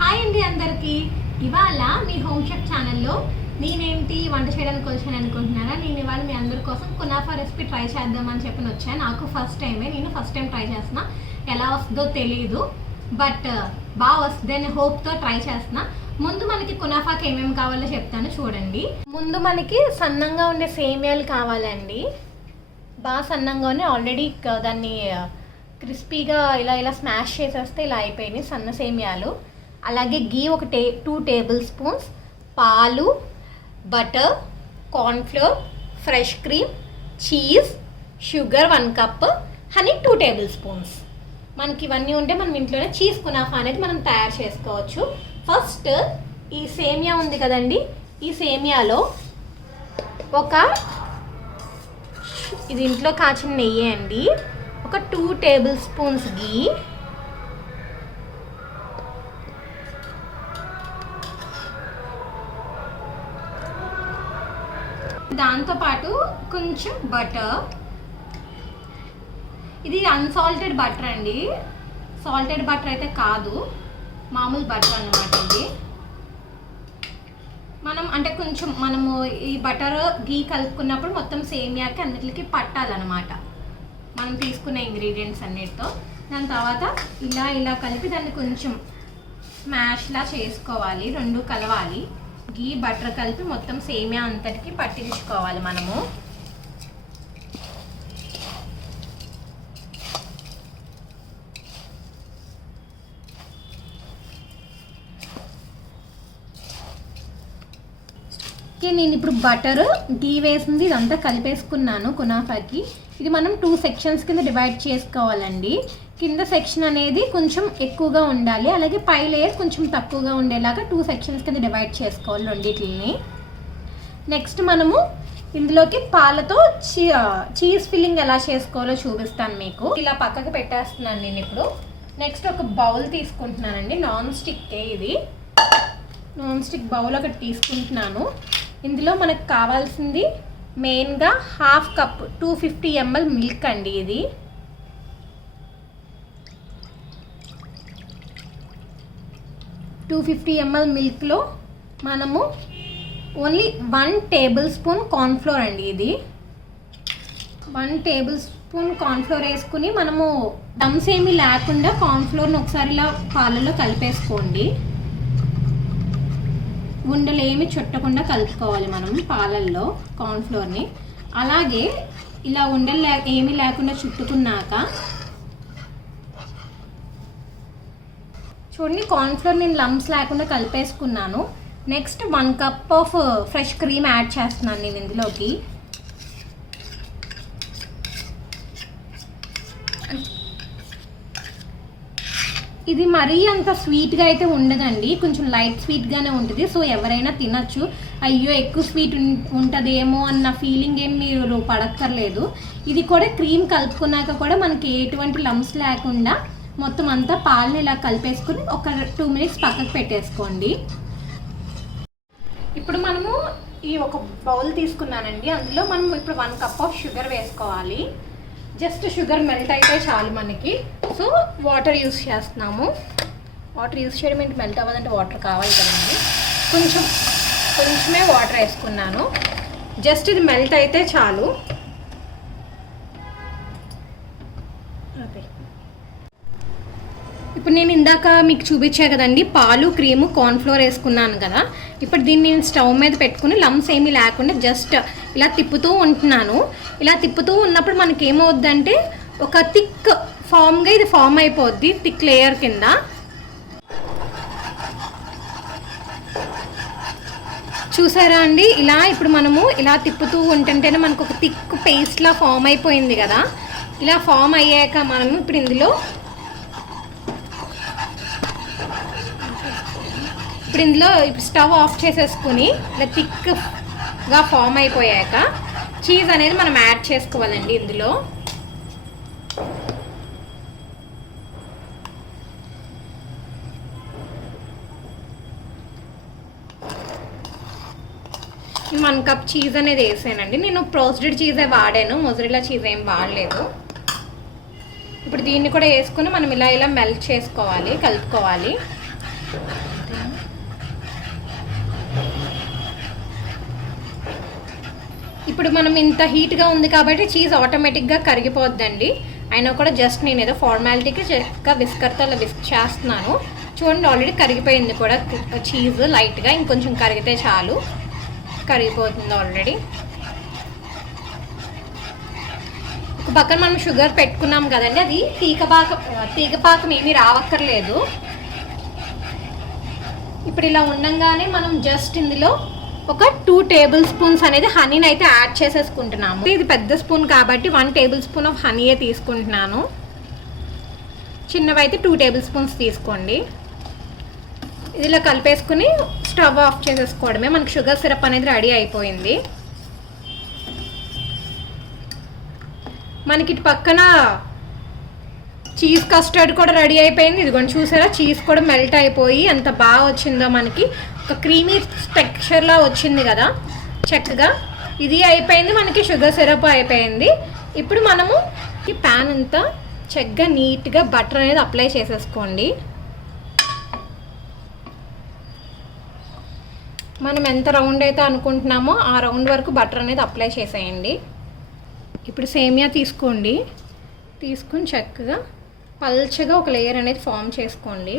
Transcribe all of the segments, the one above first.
Hi అండి అందరికీ. ఇవాళ మీ హోమ్ షెఫ్ ఛానల్లో నేనేంటి వంట చేయడానికి వచ్చాను అనుకుంటున్నారా? నేను ఇవాళ మీ అందరి కోసం కునాఫా రెసిపీ ట్రై చేద్దామని చెప్పి వచ్చాను నాకు ఫస్ట్ టైమే నేను ఫస్ట్ టైం ట్రై చేస్తున్నా. ఎలా వస్తుందో తెలియదు బట్ బాగా వస్తుంది అనే హోప్తో ట్రై చేస్తున్నా. ముందు మనకి కునాఫాకి ఏమేమి కావాలో చెప్తాను చూడండి. ముందు మనకి సన్నంగా ఉండే సేమియాలు కావాలండి. బాగా సన్నంగానే ఆల్రెడీ దాన్ని క్రిస్పీగా ఇలా ఇలా స్మాష్ చేసేస్తే ఇలా అయిపోయినాయి సన్న సేమియాలు. అలాగే గీ ఒక టే టూ టేబుల్ స్పూన్స్ పాలు butter cornflour fresh cream cheese sugar one cup honey two tablespoons మనకి ఇవన్నీ ఉంటే మనం ఇంట్లోనే చీజ్ కునాఫా అనేది మనం తయారు చేసుకోవచ్చు. ఫస్ట్ ఈ సేమియా ఉంది కదండి. ఈ సేమియాలో ఒక ఇది ఇంట్లో కాచిన నెయ్యి అండి. ఒక టూ టేబుల్ స్పూన్స్ గీ దాంతోపాటు కొంచెం బటర్. ఇది అన్సాల్టెడ్ బటర్ అండి. సాల్టెడ్ బటర్ అయితే కాదు. మామూలు బటర్ అన్నమాట ఇది. మనం అంటే కొంచెం మనము ఈ బటర్ గీ కలుపుకున్నప్పుడు మొత్తం సేమియాకి అన్నిటికి పట్టాలన్నమాట. మనం తీసుకునే ఇంగ్రీడియంట్స్ అన్నిటితో. దాని తర్వాత ఇలా ఇలా కలిపి దాన్ని కొంచెం స్మాష్లా చేసుకోవాలి. రెండు కలవాలి. గీ బటర్ కలిపి మొత్తం సేమియా అంతటికి పట్టించుకోవాలి మనము. ఓకే నేను ఇప్పుడు బటర్ గీ వేసింది ఇదంతా కలిపేసుకున్నాను కునాఫాకి. ఇది మనం టూ సెక్షన్స్ కింద డివైడ్ చేసుకోవాలండి. కింద సెక్షన్ అనేది కొంచెం ఎక్కువగా ఉండాలి. అలాగే పై లేయర్ కొంచెం తక్కువగా ఉండేలాగా టూ సెక్షన్స్ కింద డివైడ్ చేసుకోవాలి రెండింటిని నెక్స్ట్ మనము ఇందులోకి పాలతో చీ చీజ్ ఫిల్లింగ్ ఎలా చేసుకోవాలో చూపిస్తాను మీకు. ఇలా పక్కకు పెట్టేస్తున్నాను నేను ఇప్పుడు. నెక్స్ట్ ఒక బౌల్ తీసుకుంటున్నానండి. నాన్ స్టిక్కే ఇది. నాన్ స్టిక్ బౌల్ ఒకటి తీసుకుంటున్నాను. ఇందులో మనకు కావాల్సింది మెయిన్గా half cup two fifty ML milk అండి ఇది. టూ ఫిఫ్టీ ఎంఎల్ మిల్క్లో మనము only one tablespoon cornflour అండి ఇది. వన్ టేబుల్ స్పూన్ కార్న్ఫ్లోర్ వేసుకుని మనము డమ్స్ ఏమీ లేకుండా కార్న్ఫ్లోర్ని ఒకసారి ఇలా పాలలో కలిపేసుకోండి. ఉండలు ఏమి చుట్టకుండా కలుపుకోవాలి మనం పాలల్లో కార్న్ఫ్లోర్ని. అలాగే ఇలా ఉండలు లే ఏమీ లేకుండా చుట్టుకున్నాక చూడండి కార్న్ఫ్లోర్ నేను లంప్స్ లేకుండా కలిపేసుకున్నాను. Next one cup of fresh cream add చేస్తున్నాను నేను ఇందులోకి. ఇది మరీ అంత స్వీట్గా అయితే ఉండదండి. కొంచెం లైట్ స్వీట్గానే ఉంటుంది. సో ఎవరైనా తినచ్చు. అయ్యో ఎక్కువ స్వీట్ ఉంటుందేమో అన్న ఫీలింగ్ ఏం మీరు పడక్కర్లేదు. ఇది కూడా క్రీమ్ కలుపుకున్నాక కూడా మనకి ఎటువంటి లమ్స్ లేకుండా మొత్తం అంతా పాలని ఇలా కలిపేసుకుని ఒక టూ మినిట్స్ పక్కకు పెట్టేసుకోండి. ఇప్పుడు మనము ఈ ఒక బౌల్ తీసుకున్నానండి. అందులో మనం ఇప్పుడు వన్ కప్ ఆఫ్ షుగర్ వేసుకోవాలి. జస్ట్ షుగర్ మెల్ట్ అయితే చాలు మనకి. సో వాటర్ యూస్ చేస్తున్నాము. వాటర్ యూస్ చేయడం ఏంటి? మెల్ట్ అవ్వాలంటే వాటర్ కావాలి కదండి. కొంచెం కొంచెమే వాటర్ వేసుకున్నాను. జస్ట్ ఇది మెల్ట్ అయితే చాలు. ఇప్పుడు నేను ఇందాక మీకు చూపించా కదండి పాలు క్రీము కార్న్ఫ్లోర్ వేసుకున్నాను కదా. ఇప్పుడు దీన్ని నేను స్టవ్ మీద పెట్టుకుని లమ్స్ ఏమీ లేకుండా జస్ట్ ఇలా తిప్పుతూ ఉంటున్నాను. ఇలా తిప్పుతూ ఉన్నప్పుడు మనకి ఏమవుద్దంటే ఒక థిక్ ఫామ్గా ఇది ఫామ్ అయిపోద్ది థిక్ లేయర్ కింద. చూసారా అండి? ఇలా ఇప్పుడు మనము ఇలా తిప్పుతూ ఉంటుంటేనే మనకు ఒక థిక్ పేస్ట్లా ఫామ్ అయిపోయింది కదా. ఇలా ఫామ్ అయ్యాక మనం ఇప్పుడు ఇందులో ఇప్పుడు ఇందులో స్టవ్ ఆఫ్ చేసేసుకుని ఇలా థిక్గా ఫామ్ అయిపోయాక చీజ్ అనేది మనం యాడ్ చేసుకోవాలండి ఇందులో. వన్ కప్ చీజ్ అనేది వేసానండి. నేను ప్రోస్టెడ్ చీజే వాడాను. మొజరిలా చీజ్ ఏం వాడలేదు. ఇప్పుడు దీన్ని కూడా వేసుకుని మనం ఇలా ఇలా మెల్ట్ చేసుకోవాలి కలుపుకోవాలి. ఇప్పుడు మనం ఇంత హీట్గా ఉంది కాబట్టి చీజ్ ఆటోమేటిక్గా కరిగిపోద్దండి. అయినా కూడా జస్ట్ నేను ఏదో ఫార్మాలిటీకి చక్కగా విస్కర్తో అలా విస్క్ చేస్తున్నాను. చూడండి ఆల్రెడీ కరిగిపోయింది కూడా. చీజ్ లైట్గా ఇంకొంచెం కరిగితే చాలు. కరిగిపోతుంది ఆల్రెడీ ఒక పక్కన మనం షుగర్ పెట్టుకున్నాం కదండి అది తీగపాకం తీగపాకం ఏమీ రావక్కర్లేదు. ఇప్పుడు ఇలా ఉండంగానే మనం జస్ట్ ఇందులో ఒక టూ టేబుల్ స్పూన్స్ అనేది హనీని అయితే యాడ్ చేసేసుకుంటున్నాము. ఇది పెద్ద స్పూన్ కాబట్టి వన్ టేబుల్ స్పూన్ ఆఫ్ హనీయే తీసుకుంటున్నాను. చిన్నవైతే టూ టేబుల్ స్పూన్స్ తీసుకోండి. ఇదిలా కలిపేసుకుని స్టవ్ ఆఫ్ చేసేసుకోవడమే. మనకి షుగర్ సిరప్ అనేది రెడీ అయిపోయింది. మనకి ఇటు పక్కన చీజ్ కస్టర్డ్ కూడా రెడీ అయిపోయింది. ఇదిగోండి చూసారా? చీజ్ కూడా మెల్ట్ అయిపోయి ఎంత బాగా వచ్చిందో మనకి. ఒక క్రీమీ టెక్స్చర్లా వచ్చింది కదా చక్కగా. ఇది అయిపోయింది మనకి షుగర్ సిరప్ అయిపోయింది. ఇప్పుడు మనము ఈ ప్యాన్ అంతా చక్కగా నీట్గా బటర్ అనేది అప్లై చేసేసుకోండి. మనం ఎంత రౌండ్ అయితే అనుకుంటున్నామో ఆ రౌండ్ వరకు బటర్ అనేది అప్లై చేసేయండి. ఇప్పుడు సేమియా తీసుకోండి. తీసుకుని చక్కగా పల్చగా ఒక లేయర్ అనేది ఫామ్ చేసుకోండి.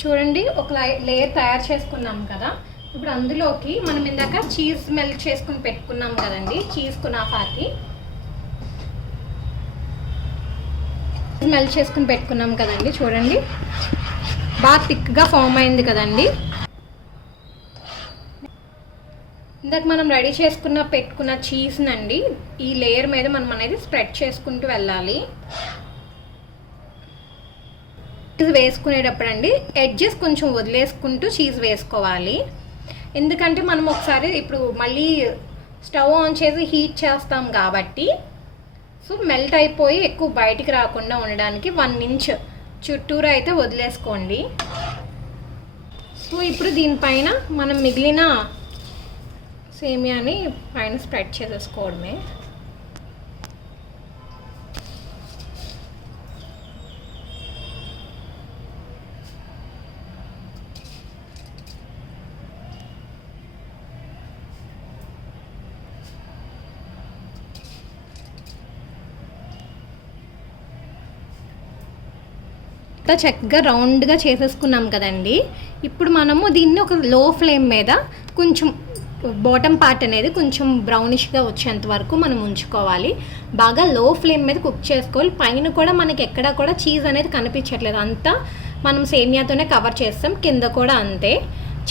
చూడండి ఒక లేయర్ తయారు చేసుకున్నాం కదా. ఇప్పుడు అందులోకి మనం ఇందాక చీజ్ మెల్ట్ చేసుకుని పెట్టుకున్నాం కదండి. చీజ్ కునాఫాకి. మెల్ట్ చేసుకుని పెట్టుకున్నాం కదండి చూడండి. బాగా థిక్గా ఫామ్ అయింది కదండి. ఇందాక మనం రెడీ చేసుకున్న పెట్టుకున్న చీజ్నండి ఈ లేయర్ మీద మనం అనేది స్ప్రెడ్ చేసుకుంటూ వెళ్ళాలి. వేసుకునేటప్పుడు అండి ఎడ్జెస్ కొంచెం వదిలేసుకుంటూ చీజ్ వేసుకోవాలి. ఎందుకంటే మనం ఒకసారి ఇప్పుడు మళ్ళీ స్టవ్ ఆన్ చేసి హీట్ చేస్తాం కాబట్టి సో మెల్ట్ అయిపోయి ఎక్కువ బయటికి రాకుండా ఉండడానికి వన్ ఇంచ్ చుట్టూరు అయితే వదిలేసుకోండి. సో ఇప్పుడు దీనిపైన మనం మిగిలిన సేమియాని పైన స్ప్రెడ్ చేసేసుకోవడమే. అంతా చక్కగా రౌండ్గా చేసేసుకున్నాం కదండి. ఇప్పుడు మనము దీన్ని ఒక లో ఫ్లేమ్ మీద కొంచెం బాటమ్ పార్ట్ అనేది కొంచెం బ్రౌనిష్గా వచ్చేంత వరకు మనం ఉంచుకోవాలి. బాగా లో ఫ్లేమ్ మీద కుక్ చేసుకోవాలి. పైన కూడా మనకి ఎక్కడా కూడా చీజ్ అనేది కనిపించట్లేదు. అంతా మనం సేమియాతోనే కవర్ చేస్తాం. కింద కూడా అంతే.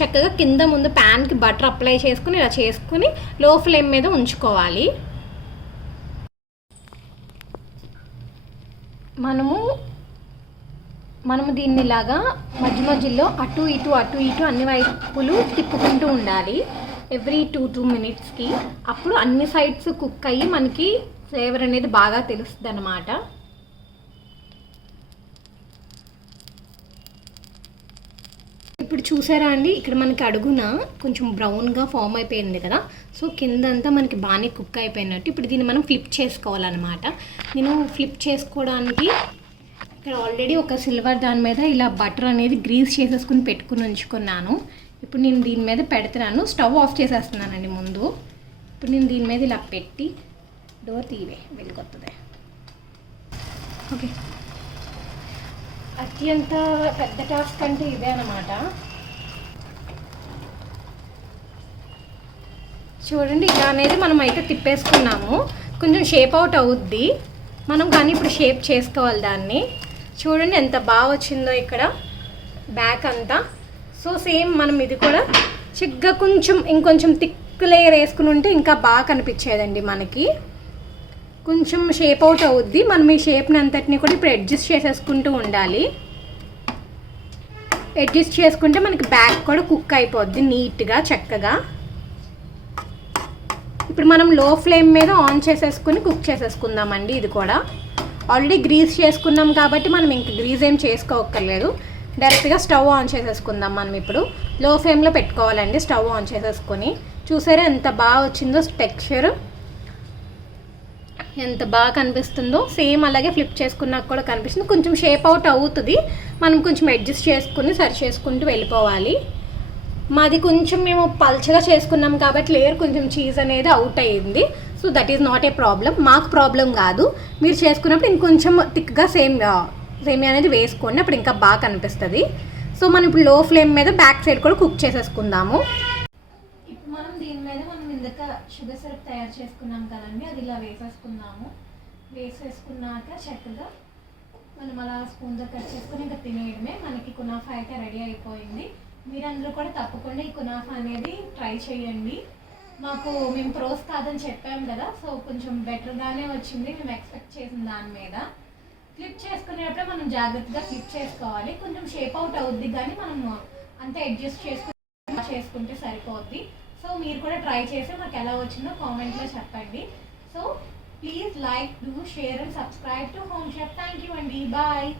చక్కగా కింద ముందు ప్యాన్కి బటర్ అప్లై చేసుకుని ఇలా చేసుకుని లో ఫ్లేమ్ మీద ఉంచుకోవాలి. మనము మనము దీన్ని ఇలాగా మధ్య మధ్యలో అటు ఇటు అటు ఇటు అన్ని వైపులు తిప్పుకుంటూ ఉండాలి. ఎవ్రీ టూ టూ మినిట్స్కి అప్పుడు అన్ని సైడ్స్ కుక్ అయ్యి మనకి ఫ్లేవర్ అనేది బాగా తెలుస్తుంది అనమాట ఇప్పుడు చూసారా అండి? ఇక్కడ మనకి అడుగున కొంచెం బ్రౌన్గా ఫామ్ అయిపోయింది కదా. సో కిందంతా మనకి బాగానే కుక్ అయిపోయినట్టు. ఇప్పుడు దీన్ని మనం ఫ్లిప్ చేసుకోవాలన్నమాట. నేను ఫ్లిప్ చేసుకోవడానికి ఇక్కడ ఆల్రెడీ ఒక సిల్వర్ దాని మీద ఇలా బటర్ అనేది గ్రీస్ చేసేసుకుని పెట్టుకుని ఉంచుకున్నాను. ఇప్పుడు నేను దీని మీద పెడుతున్నాను. స్టవ్ ఆఫ్ చేసేస్తున్నానండి ముందు. ఇప్పుడు నేను దీని మీద ఇలా పెట్టి డోర్ తీవే వెళ్ళికొస్తుంది ఓకే అత్యంత పెద్ద టాస్క్ అంటే ఇదే అనమాట చూడండి ఇలా అనేది మనం అయితే తిప్పేసుకున్నాము. కొంచెం షేప్ అవుట్ అవుద్ది. మనం కానీ ఇప్పుడు షేప్ చేసుకోవాలి దాన్ని. చూడండి ఎంత బాగా వచ్చిందో ఇక్కడ బ్యాక్ అంతా. సో సేమ్ మనం ఇది కూడా చిగ్గా కొంచెం ఇంకొంచెం థిక్ లేయర్ వేసుకుని ఉంటే ఇంకా బాగా కనిపించేదండి మనకి. కొంచెం షేప్ అవుట్ అవుద్ది. మనం ఈ షేప్ని అంతటిని కూడా ఇప్పుడు అడ్జస్ట్ చేసేసుకుంటూ ఉండాలి. అడ్జస్ట్ చేసుకుంటే మనకి బ్యాక్ కూడా కుక్ అయిపోద్ది నీట్గా చక్కగా. ఇప్పుడు మనం లో ఫ్లేమ్ మీద ఆన్ చేసేసుకుని కుక్ చేసేసుకుందామండి ఇది కూడా. ఆల్రెడీ గ్రీస్ చేసుకున్నాం కాబట్టి మనం ఇంక గ్రీస్ ఏం చేసుకోవక్కర్లేదు డైరెక్ట్గా స్టవ్ ఆన్ చేసేసుకుందాం మనం ఇప్పుడు. లో ఫ్లేమ్లో పెట్టుకోవాలండి స్టవ్ ఆన్ చేసేసుకొని. చూసారా ఎంత బాగా వచ్చిందో టెక్స్చర్? ఎంత బాగా కనిపిస్తుందో? సేమ్ అలాగే ఫ్లిప్ చేసుకున్నాక కూడా కనిపిస్తుంది. కొంచెం షేప్ అవుట్ అవుతుంది. మనం కొంచెం అడ్జస్ట్ చేసుకుని సరి చేసుకుంటూ వెళ్ళిపోవాలి. మాది కొంచెం మేము పల్చగా చేసుకున్నాం కాబట్టి లేయర్ కొంచెం చీజ్ అనేది అవుట్ అయ్యింది. So that is not a problem మాకు ప్రాబ్లం కాదు. మీరు చేసుకున్నప్పుడు ఇంకొంచెం థిక్గా సేమ్ సేమియా అనేది వేసుకోండి. అప్పుడు ఇంకా బాగా కనిపిస్తుంది. సో మనం ఇప్పుడు లో ఫ్లేమ్ మీద బ్యాక్ సైడ్ కూడా కుక్ చేసేసుకుందాము. ఇప్పుడు మనం దీని మీద మనం ఇందాక షుగర్ సిరప్ తయారు చేసుకున్నాం కదండి. అది ఇలా వేసేసుకుందాము. వేసేసుకున్నాక చక్కగా మనం అలా స్పూన్తో కట్ చేసుకుని ఇంకా తినేయడమే. మనకి కునాఫా అయితే రెడీ అయిపోయింది. మీరందరూ కూడా తప్పకుండా ఈ కునాఫా అనేది ట్రై చేయండి. మాకు మేము ప్రోస్ కాదని చెప్పాం కదా సో కొంచెం బెటర్గానే వచ్చింది. మేము ఎక్స్పెక్ట్ చేసిన దాని మీద. క్లిప్ చేసుకునేటప్పుడే మనం జాగ్రత్తగా క్లిప్ చేసుకోవాలి. కొంచెం షేప్ అవుట్ అవుద్ది కానీ మనం అంతే అడ్జస్ట్ చేసుకుని చేసుకుంటే సరిపోద్ది. సో మీరు కూడా ట్రై చేసి మాకు ఎలా వచ్చిందో కామెంట్లో చెప్పండి. So please like do share and subscribe to home chef thank you అండి. బాయ్